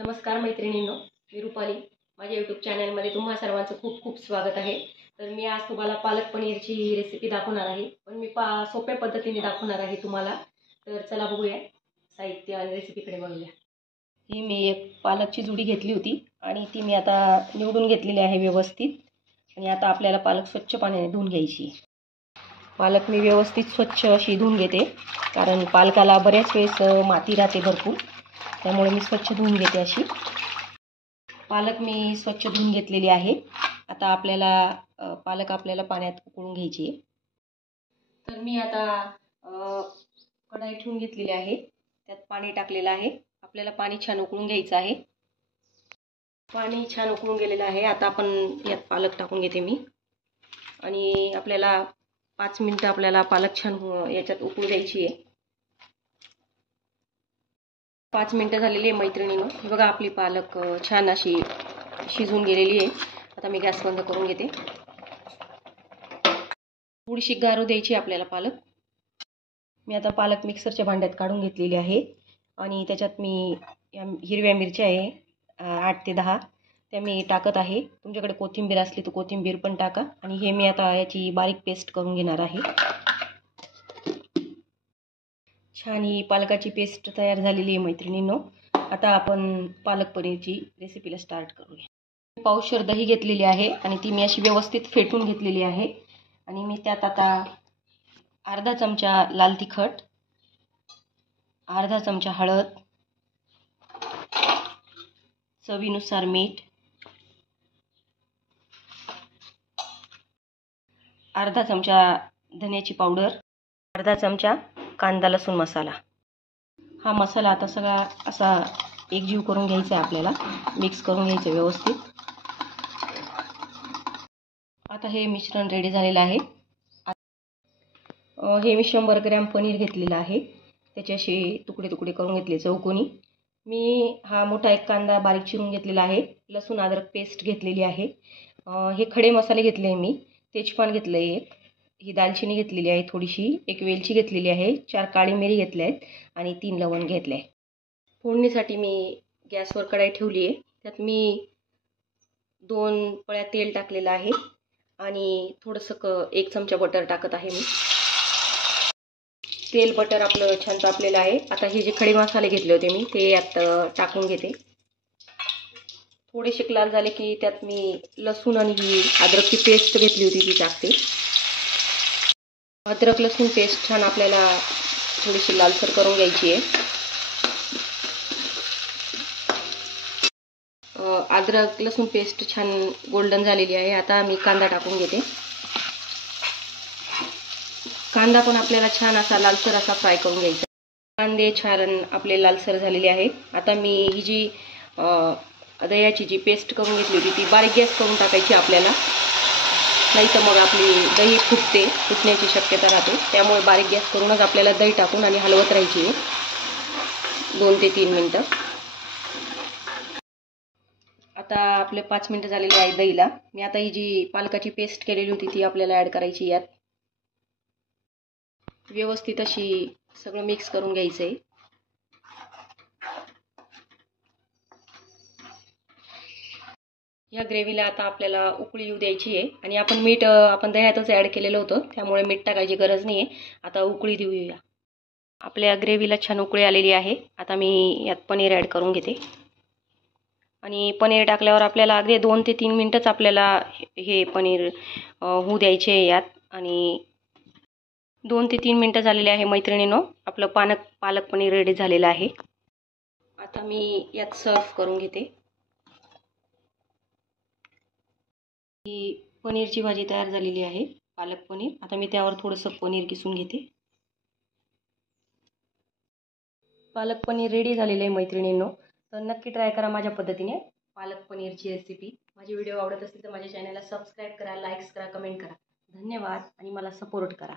नमस्कार मैत्रिणींनो, मी रुपाली. माझ्या यूट्यूब चॅनलमध्ये तुम्हा सर्वांचं खूप खूप स्वागत आहे. तर मी आज तुम्हाला पालक पनीरची रेसिपी दाखवणार आहे, पण मी सोप्या पद्धतीने दाखवणार आहे तुम्हाला. तर चला बघूया साहित्य आणि रेसिपीकडे बघूया. ही मी एक पालकची जुडी घेतली होती आणि ती मी आता निवडून घेतलेली आहे व्यवस्थित. आणि आता आपल्याला पालक स्वच्छ पाण्याने धुवून घ्यायची. पालक मी व्यवस्थित स्वच्छ अशी धुवून घेते, कारण पालकाला बऱ्याच वेळेस माती राहते भरपूर, त्यामुळे मी स्वच्छ धुवून घेते अशी. पालक मी स्वच्छ धुवून घेतलेली आहे. आता आपल्याला पालक पाण्यात उकळून घ्यायची आहे. तर मी आता कढई ठेवून घेतलेली आहे, त्यात पाणी टाकलेलं आहे. आपल्याला पाणी छान उकळून घ्यायचं आहे. पाणी छान उकळून गेलेलं आहे. आता आपण यात पालक टाकून घेते मी, आणि आपल्याला 5 मिनिटं आपल्याला पालक छान याच्यात उकळू द्यायची आहे. 5 मिनिटं झालेली आहे मैत्रिणींनो. बघा आपली पालक छान अशी शिजून गेलेली आहे. आता मी गॅस बंद करून घेते. थोडीशी गारू द्यायची आपल्याला पालक. मी आता पालक मिक्सरच्या भांड्यात काढून घेतलेली आहे, आणि त्याच्यात मी हिरव्या मिरच्या आहे 8 ते 10 त्या मी टाकत आहे. तुमच्याकडे कोथिंबीर असली तर कोथिंबीर पण टाका. आणि हे मी आता याची बारीक पेस्ट करून घेणार आहे. छान ही पालकाची पेस्ट तयार झालेली आहे मैत्रिणींनो. आता आपण पालक पनीरची रेसिपीला स्टार्ट करूया. पावशेर दही घेतलेली आहे आणि ती मी अशी व्यवस्थित फेटून घेतलेली आहे. आणि मी त्यात आता अर्धा चमचा लाल तिखट, अर्धा चमचा हळद, चवीनुसार मीठ, अर्धा चमचा धन्याची पावडर, अर्धा चमचा कांदा लसूण मसाला. हा मसाला आता सगळा असा एकजीव करून घ्यायचा आहे आपल्याला, मिक्स करून घ्यायचं व्यवस्थित. आता हे मिश्रण रेडी झालेलं आहे. हे मी 100 ग्रॅम पनीर घेतलेलं आहे, त्याचे असे तुकडे तुकडे करून घेतले चौकोनी. मी हा मोठा एक कांदा बारीक चिरून घेतलेला आहे. लसूण अद्रक पेस्ट घेतलेली आहे. हे खडे मसाले घेतले मी. तेजपान घेतलं आहे, ही दालचिनी घेतलेली आहे थोडीशी, एक वेलची घेतलेली आहे, 4 काळी मिरी घेतल्या आहेत, आणि 3 लवंग घेतले आहे. फोडणीसाठी मी गॅसवर कढई ठेवली आहे. त्यात मी 2 पळ्या तेल टाकलेलं आहे, आणि थोडंसं 1 चमचा बटर टाकत आहे मी. तेल बटर आपलं छान तापलेलं आहे. आता हे जे खडे मसाले घेतले होते मी ते यात टाकून घेते. थोडेसे लाल झाले की त्यात मी लसूण आणि ही अद्रकची पेस्ट घेतली होती ती टाकते. अद्रक लसूण पेस्ट छान आपल्याला थोडीशी लालसर करून घ्यायची आहे. अद्रक लसूण पेस्ट छान गोल्डन झालेली आहे. आता मी कांदा टाकून घेते. कांदा पण आपल्याला छान असा लालसर असा फ्राय करून घ्यायचा. कांदे छान आपले लालसर झालेले आहे. आता मी ही जी दह्याची जी पेस्ट करून घेतली होती ती बारीक गॅस करून टाकायची आपल्याला, नाही तर मग आपली दही फुटण्याची शक्यता राहते. त्यामुळे बारीक गॅस करूनच आपल्याला दही टाकून आणि हलवत राहायची आहे 2 ते 3 मिनिटं. आता आपले 5 मिनिटं झालेली आहे दहीला. मी आता ही जी पालकाची पेस्ट केलेली होती ती आपल्याला ॲड करायची यात. व्यवस्थित अशी सगळं मिक्स करून घ्यायचं आहे. या ग्रेव्हीला आता आपल्याला उकळी येऊ द्यायची आहे. आणि आपण मीठ आपण दह्यातच ॲड केलेलं होतं, त्यामुळे मीठ टाकायची गरज नाही आहे. आता उकळी देऊया. आपल्या ग्रेव्हीला छान उकळी आलेली आहे. आता मी यात पनीर ॲड करून घेते. आणि पनीर टाकल्यावर आपल्याला अगदी 2 ते 3 मिनिटंच आपल्याला हे पनीर होऊ द्यायचे यात. आणि 2 ते 3 मिनिटं झालेले आहे मैत्रिणींनो. आपलं पालक पनीर रेडी झालेलं आहे. आता मी यात सर्व करून घेते. ही पनीरची भाजी तयार झालेली आहे, पालक पनीर. आता मी त्यावर थोडंसं पनीर किसून घेते. पालक पनीर रेडी झालेलं आहे मैत्रिणींनो. तर नक्की ट्राय करा माझ्या पद्धतीने पालक पनीरची रेसिपी. माझे व्हिडिओ आवडत असतील तर माझ्या चॅनलला सबस्क्राईब करा, लाईक्स करा, कमेंट करा. धन्यवाद, आणि मला सपोर्ट करा.